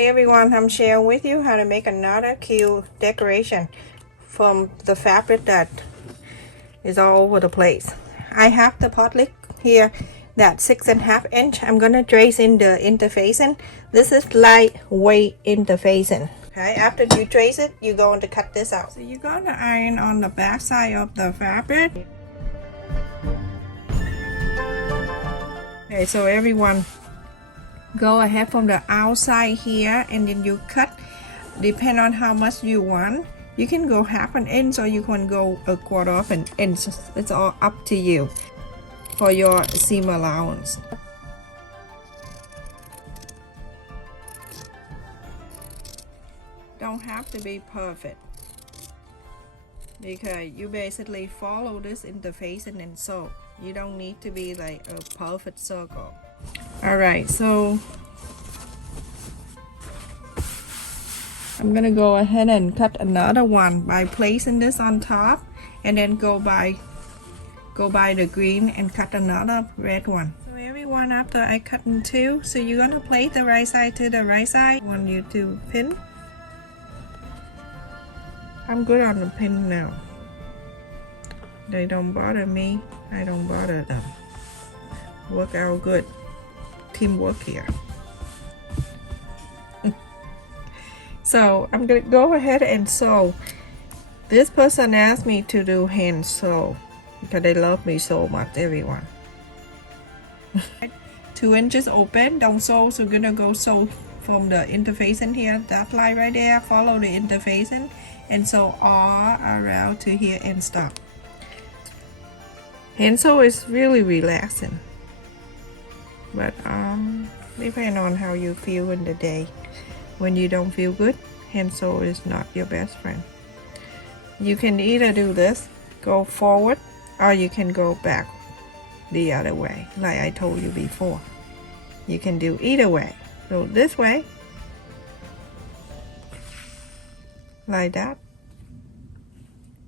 Hi everyone, I'm sharing with you how to make another cute decoration from the fabric that is all over the place. I have the potlick here that's 6.5 inch. I'm gonna trace in the interfacing. This is lightweight interfacing. Okay, after you trace it, you're going to cut this out. So you're going to iron on the back side of the fabric. Okay, so everyone, go ahead from the outside here and then you cut depend on how much you want. You can go half an inch or you can go a quarter of an inch. It's all up to you for your seam allowance. Don't have to be perfect because you basically follow this interfacing and sew. You don't need to be like a perfect circle. Alright, so I'm gonna go ahead and cut another one by placing this on top and then go by the green and cut another red one. So everyone, after I cut in two, so you're gonna place the right side to the right side. I want you to pin. I'm good on the pin now. They don't bother me, I don't bother them. Work out good. Teamwork here. So I'm gonna go ahead and sew. This person asked me to do hand sew because they love me so much, everyone. 2 inches open, don't sew, so we're gonna go sew from the interfacing here, that line right there, follow the interfacing and sew all around to here and stop. Hand sew is really relaxing, but depending on how you feel in the day. When you don't feel good, hand sew is not your best friend. You can either do this, go forward, or you can go back the other way, like I told you before. You can do either way. Go this way, like that,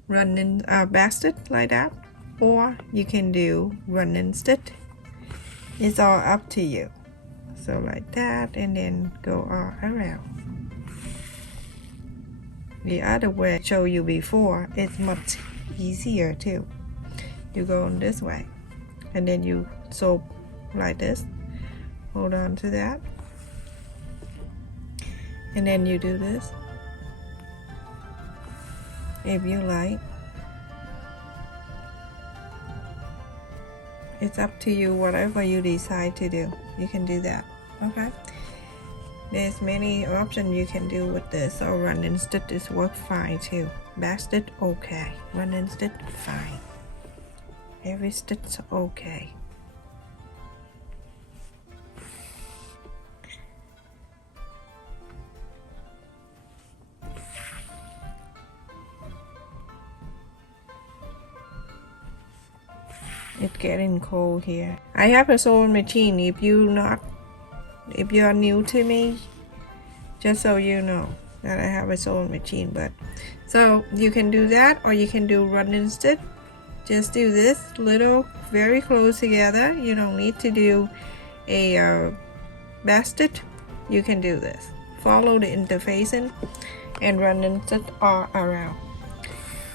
running basket like that, or you can do running stitch. It's all up to you. So like that, and then go all around. The other way I showed you before, it's much easier too. You go on this way, and then you sew like this. Hold on to that, and then you do this. If you like, it's up to you. Whatever you decide to do, you can do that. Okay, there's many options you can do with this. So running stitch is work fine too. Back stitch okay, running stitch fine. Every stitch okay. It's getting cold here. I have a sewing machine. If you are new to me, just so you know that I have a sewing machine. But so you can do that, or you can do running stitch. Just do this little very close together. You don't need to do a back stitch. You can do this. Follow the interfacing and running stitch all around.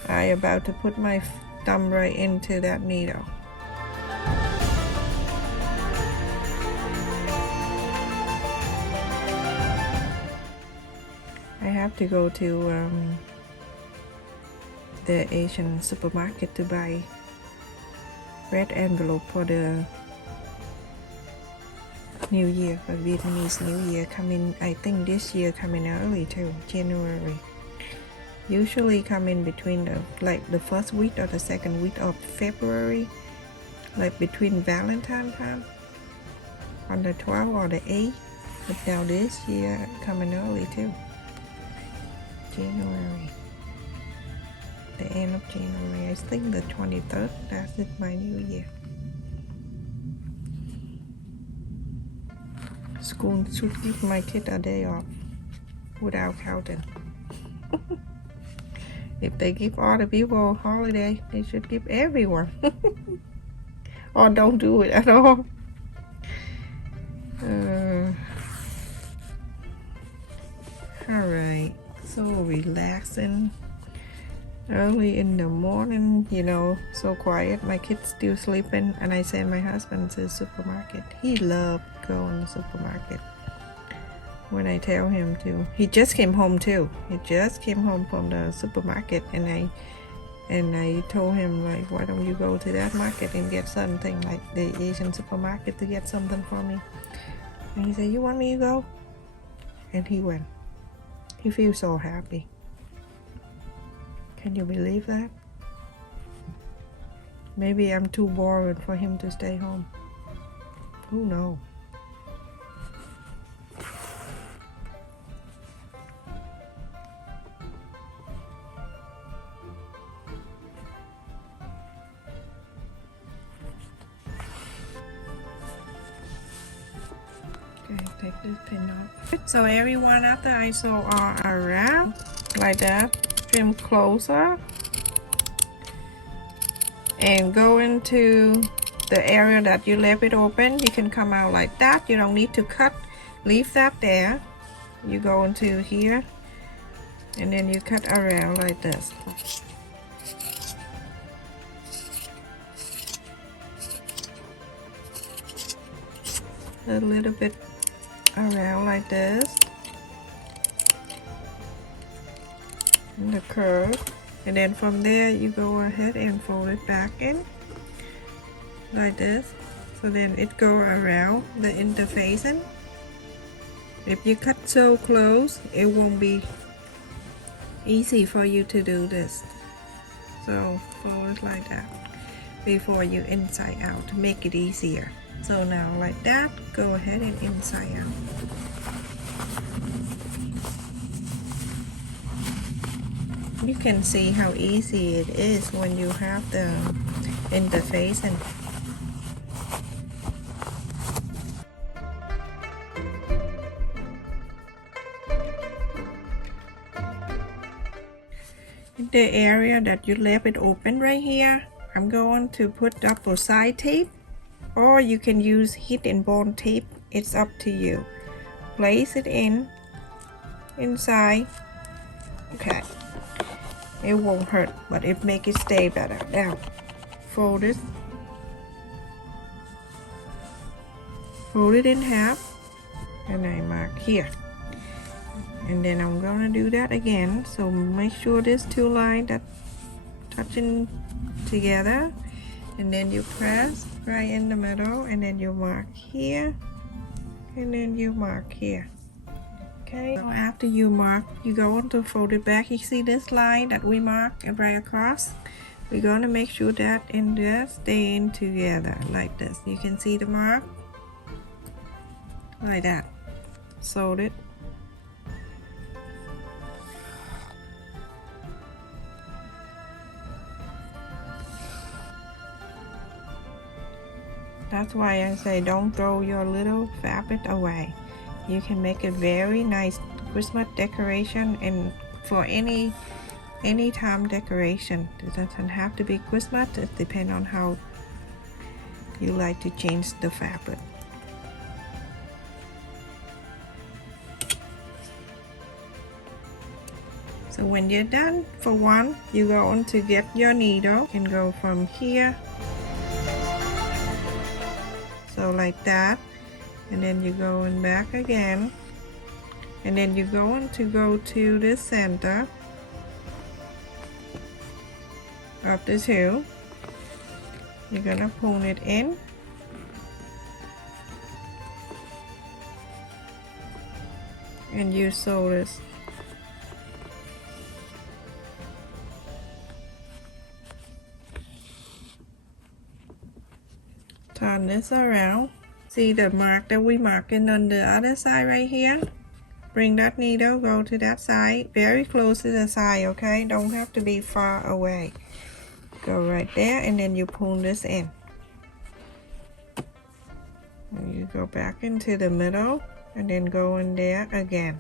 I'm about to put my thumb right into that needle. I have to go to the Asian supermarket to buy red envelope for the New Year, for Vietnamese New Year coming. I think this year coming early too, January. Usually come in between the first week or the second week of February, like between Valentine time on the 12th or the 8th. But now this year coming early too. January, the end of January, I think the 23rd, that's it, my new year. School should give my kid a day off without counting. If they give all the people a holiday, they should give everyone. Or don't do it at all. Alright, so relaxing. Early in the morning, you know, so quiet. My kids still sleeping, and I send my husband to the supermarket. He loved going to the supermarket when I tell him to. He just came home too. He just came home from the supermarket, and I told him, like, why don't you go to that market and get something, like the Asian supermarket, to get something for me. And he said, you want me to go? And he went. He feels so happy. Can you believe that? Maybe I'm too boring for him to stay home. Who knows? Okay, take this pin off. So everyone, after I sew all around like that, trim closer and go into the area that you left it open. You can come out like that. You don't need to cut. Leave that there. You go into here and then you cut around like this. A little bit around like this, and the curve, and then from there you go ahead and fold it back in like this, so then it go around the interfacing. If you cut so close, it won't be easy for you to do this, so fold it like that before you inside out to make it easier. So now like that, go ahead and inside out. You can see how easy it is when you have the interface. And the area that you left it open right here, I'm going to put double side tape, or you can use heat and bond tape. It's up to you. Place it inside. Okay, it won't hurt, but it make it stay better. Now fold it in half, and I mark here, and then I'm gonna do that again. So make sure there's two lines that touching together, and then you press right in the middle, and then you mark here, and then you mark here. Okay, so after you mark, you go on to fold it back. You see this line that we marked right across? We're going to make sure that in there stay in together like this. You can see the mark like that. Fold it. That's why I say don't throw your little fabric away. You can make a very nice Christmas decoration, and for any time decoration. It doesn't have to be Christmas. It depends on how you like to change the fabric. So when you're done for one, you go on to get your needle. You can go from here, so like that, and then you go in back again, and then you're going to go to the center of the two. You're gonna pull it in, and you sew this. Turn this around. See the mark that we marking on the other side right here? Bring that needle, go to that side, very close to the side, okay? Don't have to be far away. Go right there, and then you pull this in. And you go back into the middle, and then go in there again.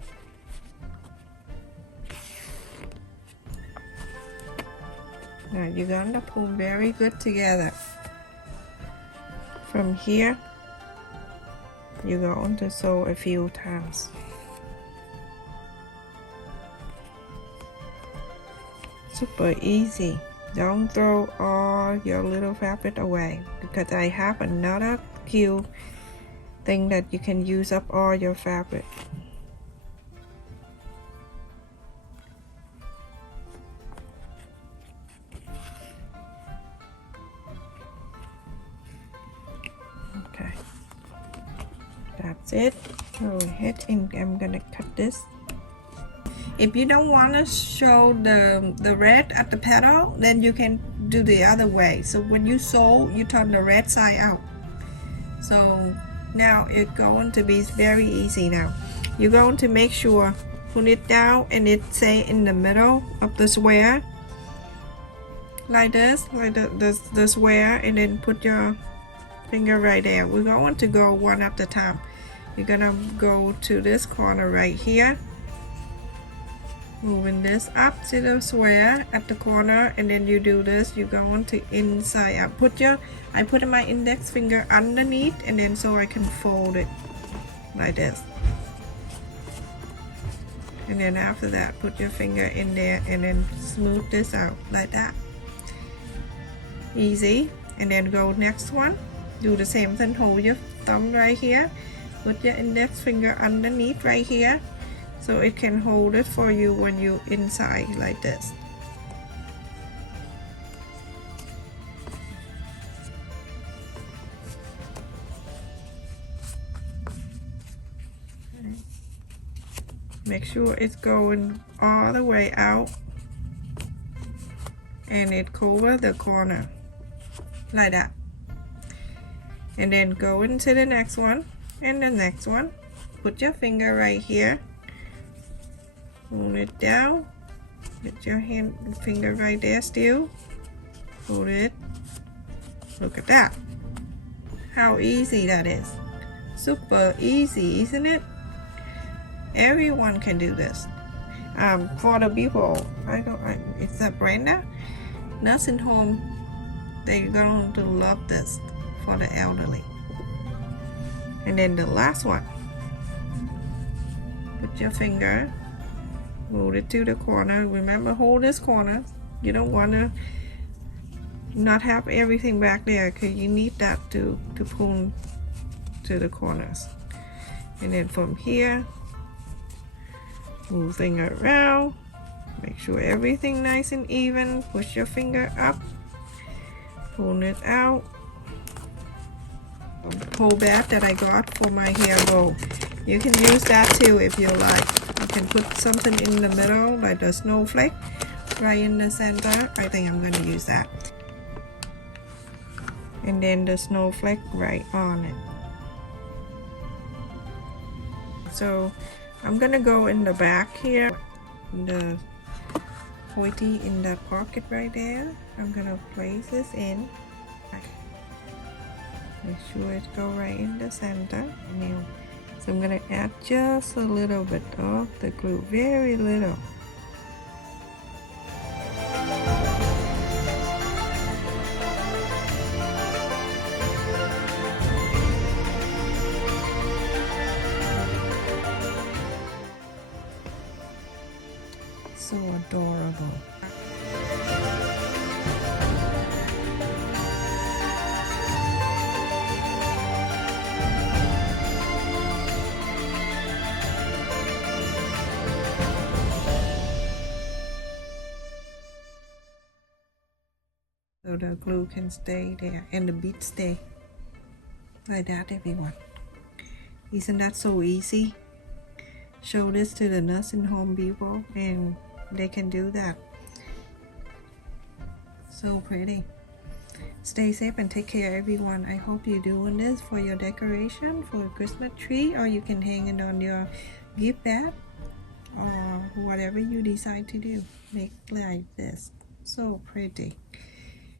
Now you're gonna pull very good together. From here, you're going to sew a few times. Super easy. Don't throw all your little fabric away, because I have another cute thing that you can use up all your fabric. Okay, that's it. Go ahead and I'm gonna cut this. If you don't want to show the red at the petal, then you can do the other way. So when you sew, you turn the red side out. So now it's going to be very easy now. You're going to make sure put it down and it stay in the middle of the square like this, like the square, and then put your finger right there. We're going to go one at a time. You're gonna go to this corner right here, moving this up to the square at the corner, and then you do this. You're going to inside out. I put my index finger underneath, and then so I can fold it like this. And then after that, put your finger in there and then smooth this out like that. Easy. And then go next one. Do the same thing. Hold your thumb right here. Put your index finger underneath right here, so it can hold it for you when you inside like this. Make sure it's going all the way out and it cover the corner like that. And then go into the next one and the next one. Put your finger right here, hold it down, put your finger right there still, hold it. Look at that, how easy that is. Super easy, isn't it? Everyone can do this. For the people, it's a Brenda nursing home, they're going to love this for the elderly. And then the last one, put your finger, hold it to the corner. Remember, hold this corner. You don't want to not have everything back there, because you need that to pull to the corners. And then from here, move finger around, make sure everything nice and even. Push your finger up, pull it out. Pull back that I got for my hair bow, you can use that too if you like. You can put something in the middle like the snowflake right in the center. I think I'm going to use that, and then the snowflake right on it. So I'm gonna go in the back here, the pointy in the pocket right there. I'm gonna place this in. Make sure it go right in the center. So I'm gonna add just a little bit of the glue, very little. So adorable. So the glue can stay there and the bead stay like that, everyone. Isn't that so easy? Show this to the nursing home people and they can do that. So pretty. Stay safe and take care, everyone. I hope you're doing this for your decoration for a Christmas tree, or you can hang it on your gift bag, or whatever you decide to do. Make like this. So pretty.